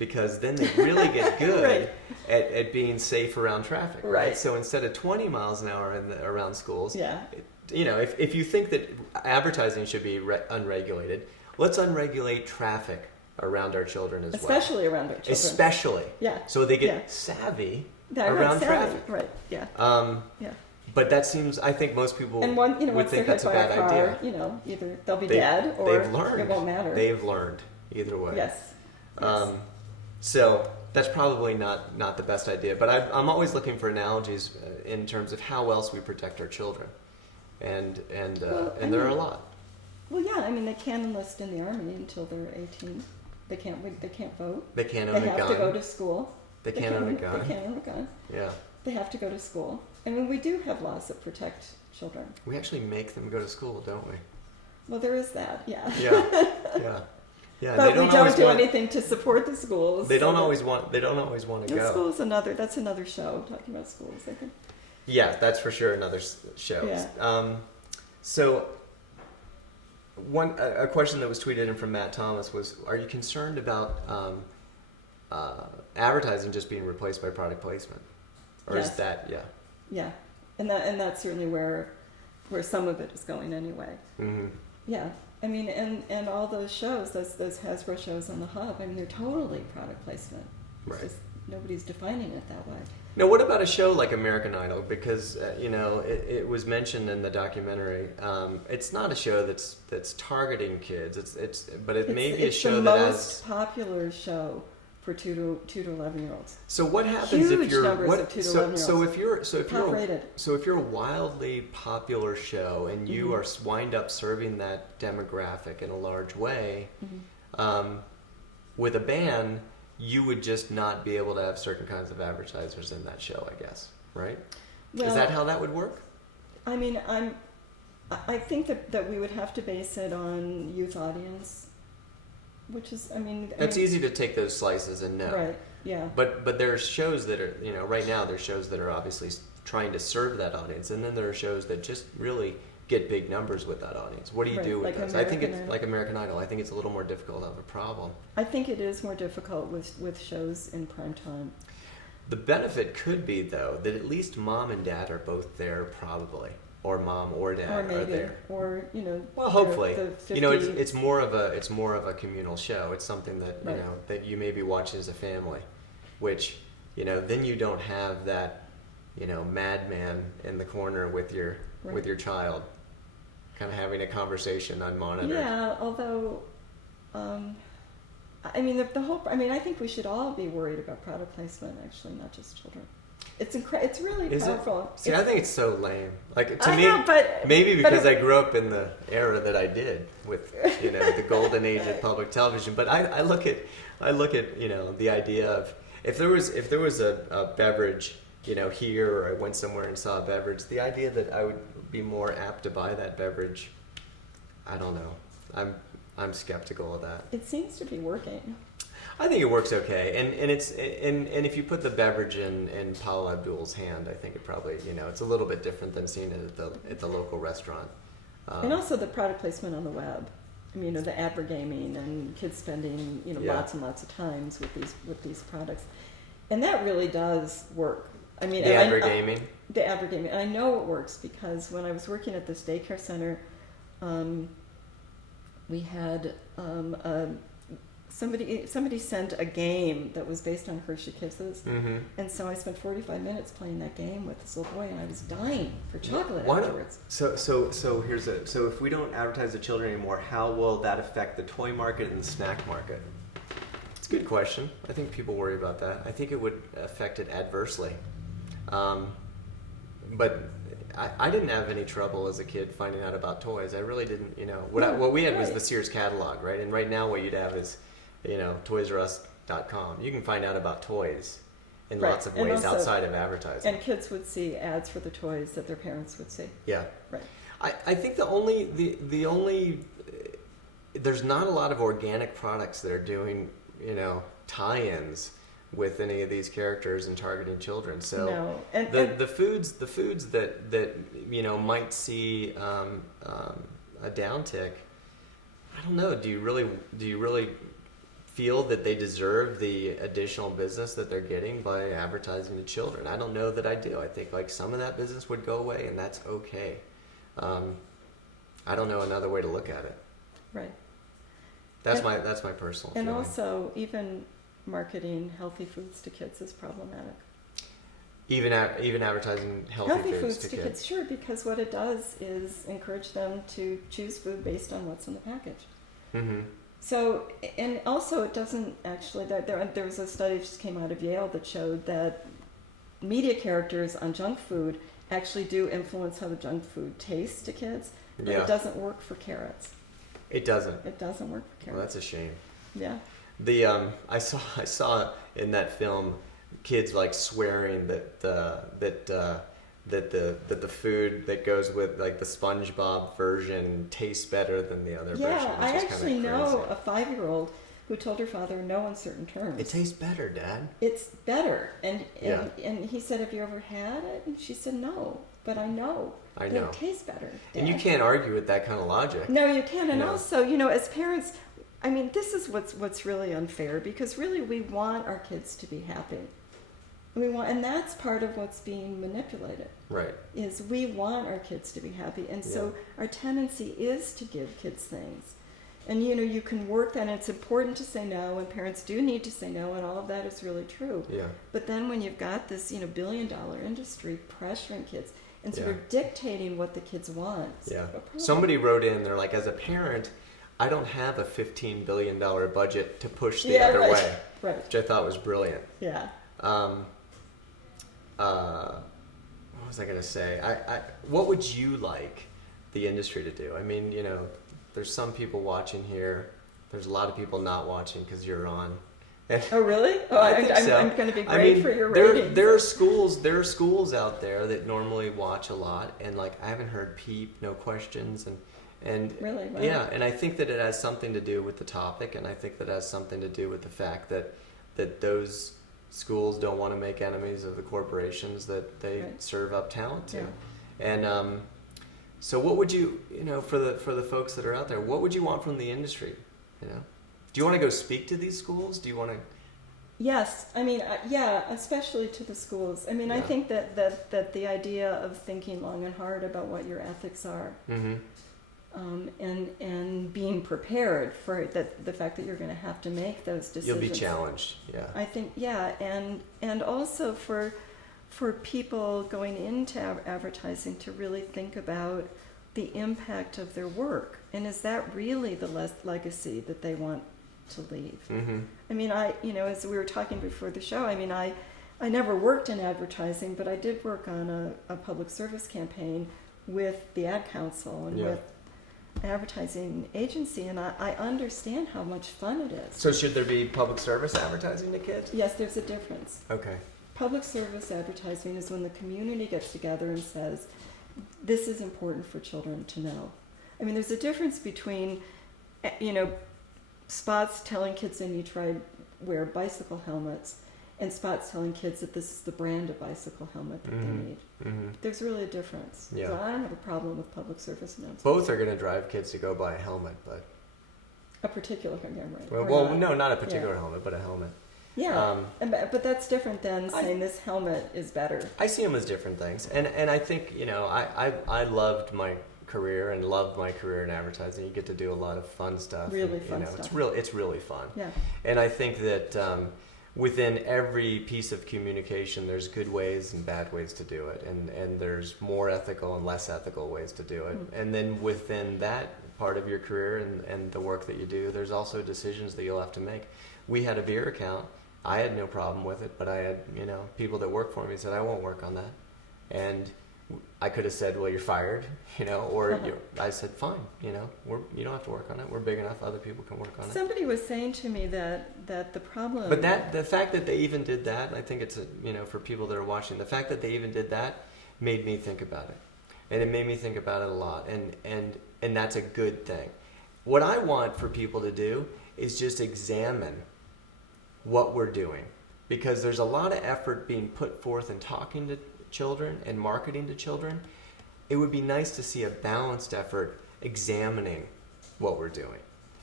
because then they really get good Right. at being safe around traffic. Right. So instead of 20 miles an hour around schools, Yeah. if you think that advertising should be unregulated, let's unregulate traffic around our children as Especially around their children. Especially. Yeah. So they get Yeah. savvy They're around savvy. traffic. Right. Yeah. Yeah. But that seems, I think most people And would once they're think hit that's a by bad a car, idea. Either they'll be dead or they've learned. it won't matter. They've learned either way. Yes. So that's probably not the best idea. But I'm always looking for analogies in terms of how else we protect our children, and there are a lot. Well, yeah. I mean, they can't enlist in the army until they're 18. They can't vote. They can't They own a gun. have to go to school. They can't own a gun. They can't own a gun. Yeah. They have to go to school. I mean, we do have laws that protect children. We actually make them go to school, don't we? Well, there is that. Yeah. Yeah. Yeah. But we don't do anything to support the schools. They don't always want to go. School is that's another show talking about schools, I think. Yeah, that's for sure another show. Yeah. So a question that was tweeted in from Matt Thomas was, are you concerned about advertising just being replaced by product placement? Or Yes. is that, Yeah. And that's certainly where some of it is going anyway. Mm-hmm. Yeah. I mean, and all those shows, those Hasbro shows on the Hub, I mean, they're totally product placement. Right. Just nobody's defining it that way. Now, what about a show like American Idol? Because it was mentioned in the documentary. It's not a show that's targeting kids. But it may be a show that has. It's the most popular show for 2 to 11-year-olds. So what happens Huge if you're numbers of 2 to 11-year-olds. So if you're a wildly popular show and you Mm-hmm. are wind up serving that demographic in a large way, Mm-hmm. with a ban, you would just not be able to have certain kinds of advertisers in that show, I guess, right? Well, Is that how that would work? I mean, I think that we would have to base it on youth audience, which is, It's easy to take those slices and know. Right, yeah. But there are shows that are, right now there's shows that are obviously trying to serve that audience, and then there are shows that just really get big numbers with that audience. What do you do with those? I think it's like American Idol. I think it's a little more difficult of a problem. I think it is more difficult with shows in prime time. The benefit could be, though, that at least mom and dad are both there, probably, or mom or dad or maybe, are there. Or well, hopefully, the 50, it's more of a communal show. It's something that right. That you maybe watch as a family, which then you don't have that madman in the corner with your right. with your child, kind of having a conversation unmonitored. Yeah, although, the whole. I think we should all be worried about product placement. Actually, not just children. It's It's really powerful. See, I think it's so lame. Like to I me, know, but maybe because I grew up in the era that I did with the golden age of public television. But I look at the idea of if there was a beverage here, or I went somewhere and saw a beverage, the idea that I would be more apt to buy that beverage, I don't know. I'm skeptical of that. It seems to be working. I think it works okay, and if you put the beverage in Paula Abdul's hand, I think it probably it's a little bit different than seeing it at the local restaurant. And also the product placement on the web. The advergaming and kids spending lots and lots of times with these products, and that really does work. The advergaming. The advergaming, and I know it works because when I was working at this daycare center, we had somebody sent a game that was based on Hershey Kisses, mm-hmm. and so I spent 45 minutes playing that game with this little boy, and I was dying for chocolate Why afterwards. So if we don't advertise to children anymore, how will that affect the toy market and the snack market? It's a good question. I think people worry about that. I think it would affect it adversely. But I didn't have any trouble as a kid finding out about toys. I really didn't, what we had was the Sears catalog, right? And right now what you'd have is, ToysRUs.com. You can find out about toys in lots of ways outside of advertising. And kids would see ads for the toys that their parents would see. Yeah. Right. I think the only there's not a lot of organic products that are doing, tie-ins with any of these characters and targeting children. So no. the foods that might see a downtick, I don't know. Do you really feel that they deserve the additional business that they're getting by advertising to children. I don't know that I do. I think like some of that business would go away, and that's okay. I don't know another way to look at it. Right. That's my personal feeling. And also, even marketing healthy foods to kids is problematic. Even advertising healthy foods to kids. Sure, because what it does is encourage them to choose food based on what's in the package. Mm-hmm. So, and also it doesn't actually, there was a study that just came out of Yale that showed that media characters on junk food actually do influence how the junk food tastes to kids, but it doesn't work for carrots. It doesn't? It doesn't work for carrots. Well, that's a shame. Yeah. I saw in that film kids like swearing that the food that goes with like the SpongeBob version tastes better than the other version. Yeah, I actually know a 5-year-old who told her father in no uncertain terms, "It tastes better, Dad. It's better." And he said, "Have you ever had it?" And she said, "No, but I know that it tastes better, Dad." And you can't argue with that kind of logic. No, you can't. And also, as parents, I mean, this is what's really unfair, because really we want our kids to be happy. And that's part of what's being manipulated. Right. Is we want our kids to be happy, and so our tendency is to give kids things. And you can work that, and it's important to say no, and parents do need to say no, and all of that is really true. Yeah. But then when you've got this billion-dollar industry pressuring kids and sort of dictating what the kids want. Yeah. Somebody wrote in, they're like, as a parent, I don't have a $15 billion budget to push the other way. Right. Which I thought was brilliant. Yeah. What was I going to say? What would you like the industry to do? I mean, there's some people watching here. There's a lot of people not watching because you're on. Oh, really? Oh, I'm going to be great for your ratings. There are schools out there that normally watch a lot, and like I haven't heard peep, no questions, and really, wow. Yeah, and I think that it has something to do with the topic, and I think that it has something to do with the fact that those schools don't want to make enemies of the corporations that they serve up talent to. Yeah. And so what would you, for the folks that are out there, what would you want from the industry? Do you want to go speak to these schools? Do you want to? Yes, I mean, especially to the schools. I mean, I think that the idea of thinking long and hard about what your ethics are, mm-hmm. And being prepared for the fact that you're going to have to make those decisions. You'll be challenged, yeah. I think, and also for people going into advertising to really think about the impact of their work, and is that really the legacy that they want to leave? Mm-hmm. I mean, as we were talking before the show, I mean, I never worked in advertising, but I did work on a public service campaign with the Ad Council and with advertising agency, and I understand how much fun it is. So should there be public service advertising to kids? Yes, there's a difference. Okay. Public service advertising is when the community gets together and says, this is important for children to know. I mean, there's a difference between, spots telling kids they need to wear bicycle helmets and spots telling kids that this is the brand of bicycle helmet that they need. Mm-hmm. There's really a difference. Yeah. So I don't have a problem with public service announcements. Both are going to drive kids to go buy a helmet, but... A particular helmet, right? Well, no, not a particular helmet, but a helmet. Yeah, but that's different than saying this helmet is better. I see them as different things. And I think, I loved my career and loved my career in advertising. You get to do a lot of fun stuff. Really fun stuff. It's really fun. Yeah. And I think that within every piece of communication, there's good ways and bad ways to do it. And there's more ethical and less ethical ways to do it. Mm-hmm. And then within that part of your career and the work that you do, there's also decisions that you'll have to make. We had a beer account. I had no problem with it, but I had, people that work for me said, I won't work on that. And I could have said, well, you're fired, or I said, fine, you don't have to work on it. We're big enough. Other people can work on it. Somebody was saying to me that the problem... But the fact that they even did that, I think it's, for people that are watching, the fact that they even did that made me think about it. And it made me think about it a lot. And that's a good thing. What I want for people to do is just examine what we're doing, because there's a lot of effort being put forth in talking to children and marketing to children. It would be nice to see a balanced effort examining what we're doing.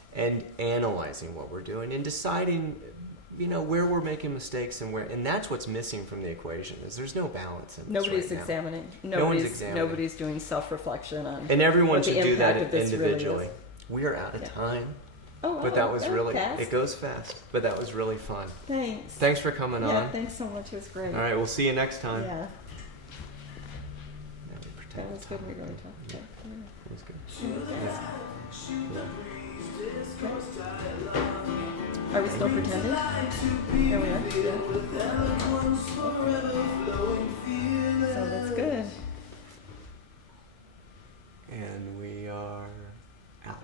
and analyzing what we're doing and deciding, where we're making mistakes and that's what's missing from the equation is there's no balance in this Nobody's right now. examining. No one's examining. Nobody's doing self-reflection on. And everyone what should the do that impact of this individually. Really is. We are out of time. Oh, wow. But that was really, fast. it goes fast, but that was really fun. Thanks. Thanks for coming on. Yeah, thanks so much. It was great. All right, we'll see you next time. Yeah, Now we pretend that was to good. talk. We really talked. Yeah. Yeah. That was good. Yeah. Are we still pretending? Here we are. Yeah. So that's good. And